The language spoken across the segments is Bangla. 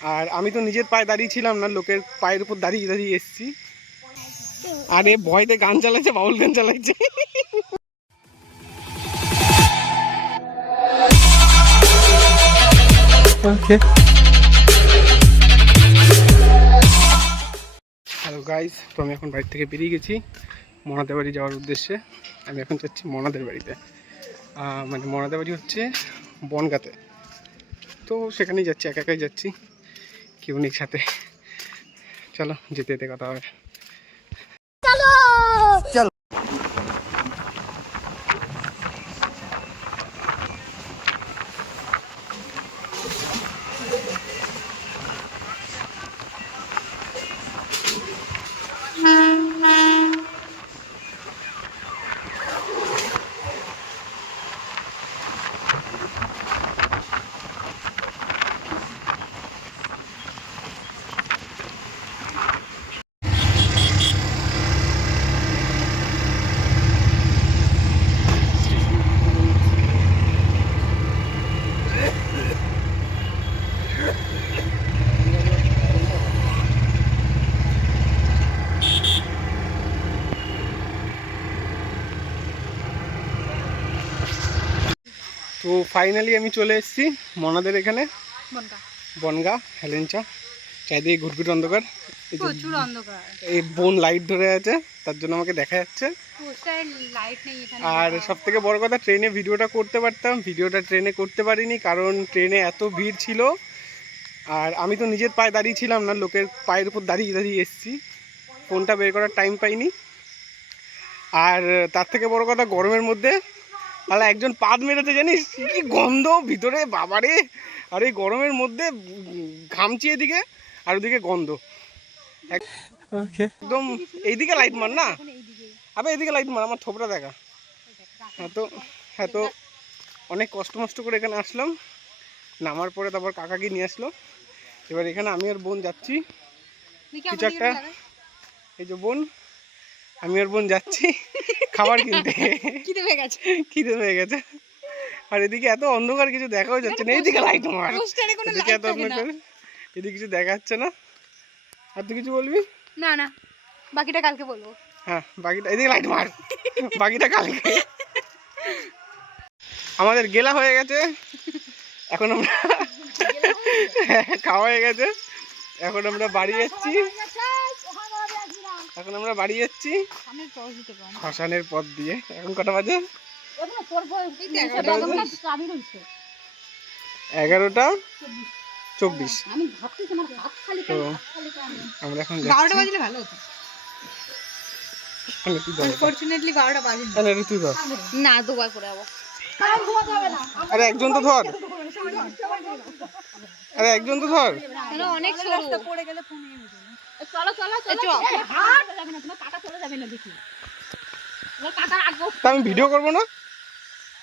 আর আমি তো নিজের পায়ে দাঁড়িয়ে ছিলাম না, লোকের পায়ের উপর দাঁড়িয়ে দাঁড়িয়ে এসেছি। আরে ভয়তে গান চালাচ্ছে, বাউল গান চালাচ্ছে। হ্যালো গাইস, তো আমি এখন বাড়ি থেকে বেরিয়ে গেছি মনাদের বাড়ি যাওয়ার উদ্দেশ্যে। আমি এখন যাচ্ছি মনাদের বাড়িতে, মানে মনাদের বাড়ি হচ্ছে বনগাঁতে। তো সেখানেই যাচ্ছি, একা একাই যাচ্ছি, কেউ নেই সাথে। চলো যেতে যেতে কথা হবে। চলো। তো ফাইনালি আমি চলে এসেছি মনাদের এখানে, বনগা হেলেঞ্চা। চারিদিকে ঘুটঘুট অন্ধকার, প্রচুর অন্ধকার। এই বোন লাইট ধরে আছে, তার জন্য আমাকে দেখা যাচ্ছে। আর সব থেকে বড় কথা, ট্রেনে ভিডিওটা করতে পারতাম, ভিডিওটা ট্রেনে করতে পারিনি, কারণ ট্রেনে এত ভিড় ছিল। আর আমি তো নিজের পায়ে দাঁড়িয়ে ছিলাম না, লোকের পায়ের উপর দাঁড়িয়ে দাঁড়িয়ে এসেছি, ফোনটা বের করার টাইম পাইনি। আর তার থেকে বড় কথা, গরমের মধ্যে তাহলে একজন পাদ মেরেছে, জানিস কি গন্ধ ভিতরে, বাবারে। আর এই গরমের মধ্যে ঘামছি এদিকে, আর ওদিকে গন্ধ একদম। এইদিকে লাইট মার না, আবে এইদিকে লাইট মার, আমার থোপড়া দেখা। হ্যাঁ তো অনেক কষ্ট মষ্ট করে এখানে আসলাম, নামার পরে তারপর কাকাকে নিয়ে আসলো। এবার এখানে আমি আর বোন যাচ্ছি কিছু একটা, এই যে বোন, আমি আর বোন যাচ্ছি খাবার কিনতে। খিদে পেয়ে গেছে। আর এদিকে এত অন্ধকার, কিছু দেখাও যাচ্ছে না। এইদিকে লাইট মার, এদিকে এত অন্ধকার, এদিকে কিছু দেখা যাচ্ছে না। আর তুই কিছু বলবি? না না, বাকিটা কালকে বলবো। হ্যাঁ বাকিটা, এদিকে লাইট মার, বাকিটা কালকে। আমাদের গেলা হয়ে গেছে, এখন আমরা খাওয়া হয়ে গেছে, এখন আমরা বাড়ি যাচ্ছি। শ্মশানের পথ দিয়ে। এখন কটা বাজে? 11:24। তো আমরা এখন না, দুবার করে যাবো। আরে একজন তো ধর, অনেক আমি ভিডিও করবো না,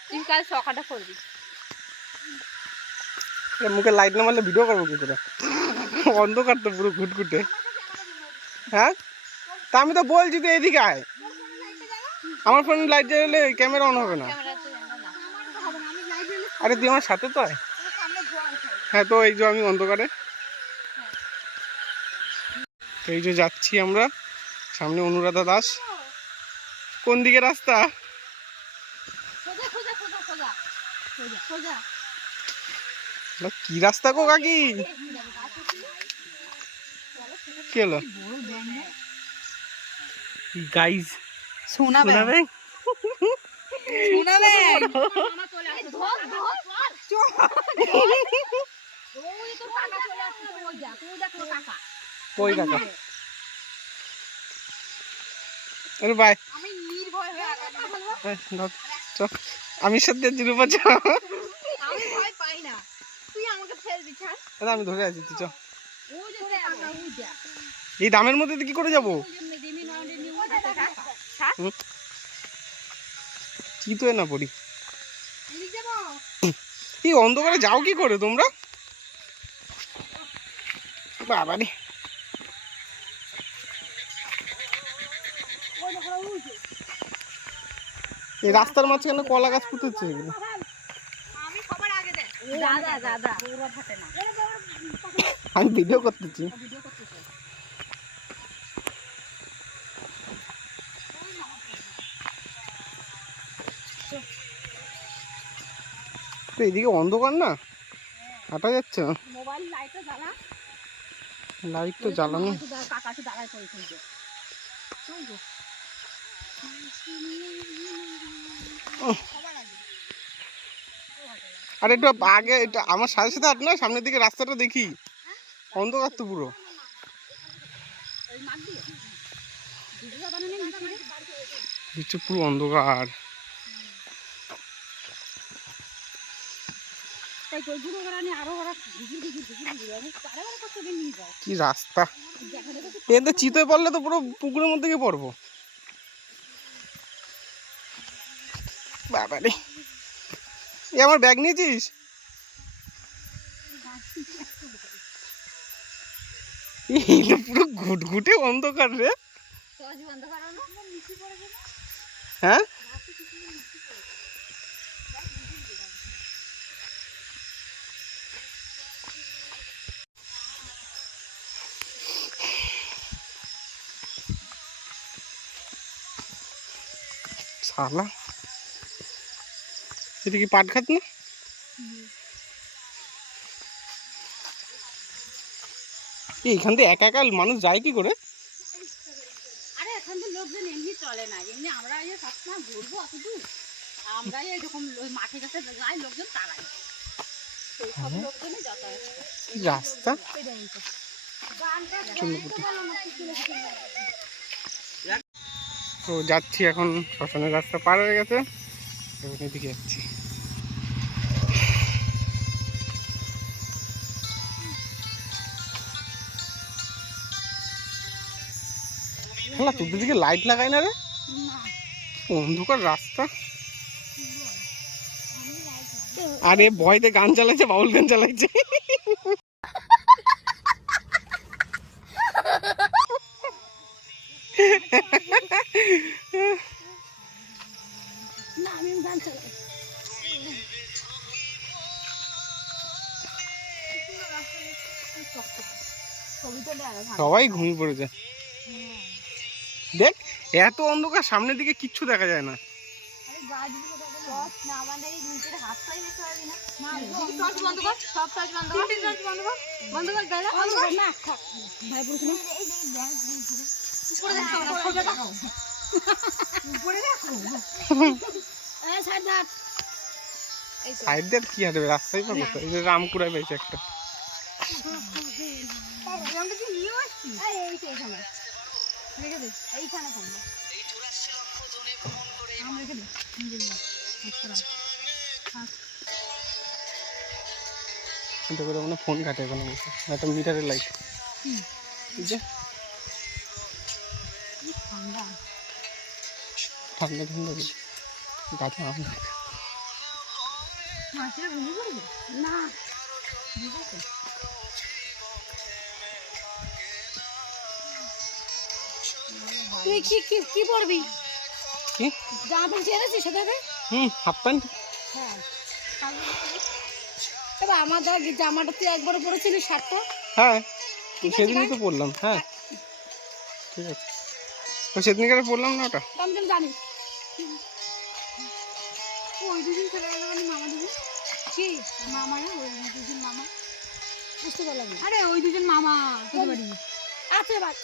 তুই কাল সকালটা করবি। মুখে লাইট না মারলে ভিডিও করবো কি করে? অন্ধকার তো পুরো ঘুটঘুটে। হ্যাঁ তা আমি তো বলছি তো এদিকে আয়, আমার ফোনে লাইট জ্বালালে ক্যামেরা অন হবে না। আরে তুই আমার সাথে তো আয়। হ্যাঁ তো এই যে আমি অন্ধকারে, তো এই যে যাচ্ছি আমরা, সামনে অনুরাধা দাস। কোন দিকে রাস্তা? কি রাস্তা গো কাকি? কি হলো গাইস? শোনাবে কই কাকা? আরে ভাই আমি সাথে জিরুপা চ, আমি ধরে আছি, তুই চ। এই দামের মধ্যে কি করে যাবো? কি তো না পড়ি, এই অন্ধকারে যাও কি করে তোমরা? বাবারে, এই রাস্তার মাঝখানে কলা গাছ পুঁতেছে। আমি সবার আগে দেখ, দাদা দাদা ওরা থাকে না। আমি ভিডিও করতেছি। তো এদিকে অন্ধকার না, হাঁটা যাচ্ছে না। মোবাইল লাইটটা জ্বালা, লাইট তো জ্বালানো। কাকা তো দাঁড়ায় পড়েছে। আর একটু আগে, এটা আমার সাথে সাথে হাঁট না, সামনের দিকে রাস্তাটা দেখি, অন্ধকার তো পুরো। নিচে পুরো অন্ধকার। কি রাস্তা! এতে চিতই পড়লে তো পুরো পুকুরের মধ্যে গিয়ে পড়বো। বাবারে, এ আমার ব্যাগ নিয়েছিস? এই তো পুরো ঘুটঘুটে অন্ধকার রে। হ্যাঁ, শালা, এটা কি পাট খাত না? এইখান থেকে একা একা মানুষ যায় কি করে? আরে এখন তো লোকজন এমনি চলে না, এমনি আমরা এই সবসময় ঘুরবো অত দূর, আমরা এরকম মাঠে কাছে যাই, লোকজন তাড়ায়, সেই সব লোকজনই যাতায়াত করে। কি রাস্তা! তো যাচ্ছি এখন, শ্মশানের রাস্তা পার হয়ে গেছে, এখন এদিকে যাচ্ছি। হ্যাঁ, তোদের দিকে লাইট লাগাই না রে, অন্ধকার রাস্তা। আরে ভয়তে গান চালাইছে, বাউল গান চালাইছে। সবাই ঘুমিয়ে পড়েছে। দেখ, এত অন্ধকার, সামনের দিকে কিচ্ছু দেখা যায় না। সাইড দিয়ে কি হাঁটবে, রাস্তায় পাবো তো। এই যে রামপুরায় পেয়েছে একটা। চিন্তা করে মানে ফোন ঘাটে এখন বসে, একটা মিটারের লাইট। এই যে ঠান্ডা ঠান্ডা গাছে আম দেখা। না তুই কি কি কি পরবি? কি জামা প্যান্ট চেয়েছিস সেটাকে? Half pant. হ্যাঁ, তবে আমার জামাটা তুই একবার পরেছিলি, শার্টটা। হ্যাঁ, সেদিনই তো পরলাম। হ্যাঁ, ঠিক আছে, তো সেদিনকার পরলাম না ওটা। আমি তো জানি ওই দুদিন চলে গেল মানে মামা দুদিন কি মামা না, ওই দুদিন মামা বুঝতে পারলাম। আরে ওই দুজন মামা তোদের বাড়ি আছে, বাড়ি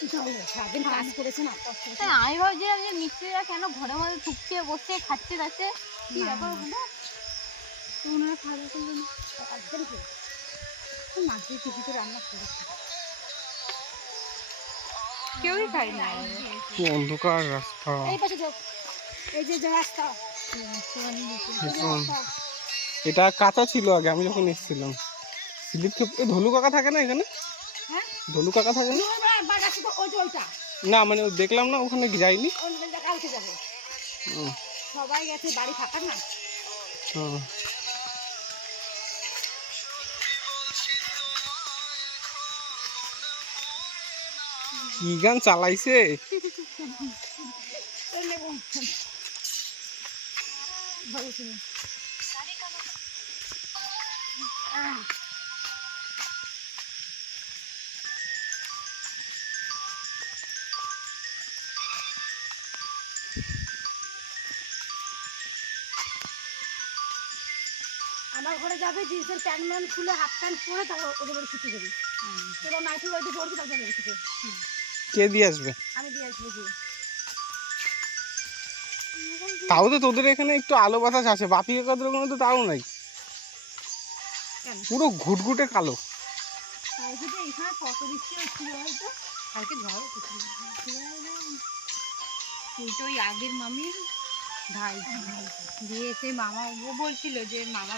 সারাদিন কাজ করেছে না। হ্যাঁ, আমি ভাবছিলাম যে মিস্ত্রিরা কেন ঘরের মধ্যে থুকছে বসে খাচ্ছে যাচ্ছে, কি ব্যাপার হলো? তো ওনারা খাওয়া দাওয়া করবেন একদম কি মাছের টিকিতে রান্না করেছে, কেউই খায় না। অন্ধকার রাস্তা। এই পাশে যাও, এই যে রাস্তা, এটা কাঁচা ছিল আগে, আমি যখন এসেছিলাম। স্লিপ খেয়ে ধলু কাকা থাকে না এখানে? হ্যাঁ, ধলু কাকা থাকে না? না মানে দেখলাম না, ওখানে যাইনি। কালকে যাবো, সবাই গেছে, বাড়ি ফাঁকা না। কি গান চালাইছে! তারপরে যাবে জিন্সের প্যান্ট ম্যান খুলে হাফ প্যান্ট পরে তারপর ওদের বাড়ি ছুটে যাবি। তোরা নাইটের বাড়িতে পড়বি তারপর যাবি ছুটে। কে দিয়ে আসবে? আমি দিয়ে আসবো কি। তাও তো তোদের এখানে একটু আলো বাতাস আছে, বাপি কাকাদের ওখানে তো তাও নাই, কেন? পুরো ঘুটঘুটে কালো। কালকে তো এখানে কত বৃষ্টি হচ্ছিল হয়তো, কালকে ঝড় উঠেছিল। উল্টো ওই আগের মামির ভাই দিয়েছে, মামা ও বলছিল যে মামা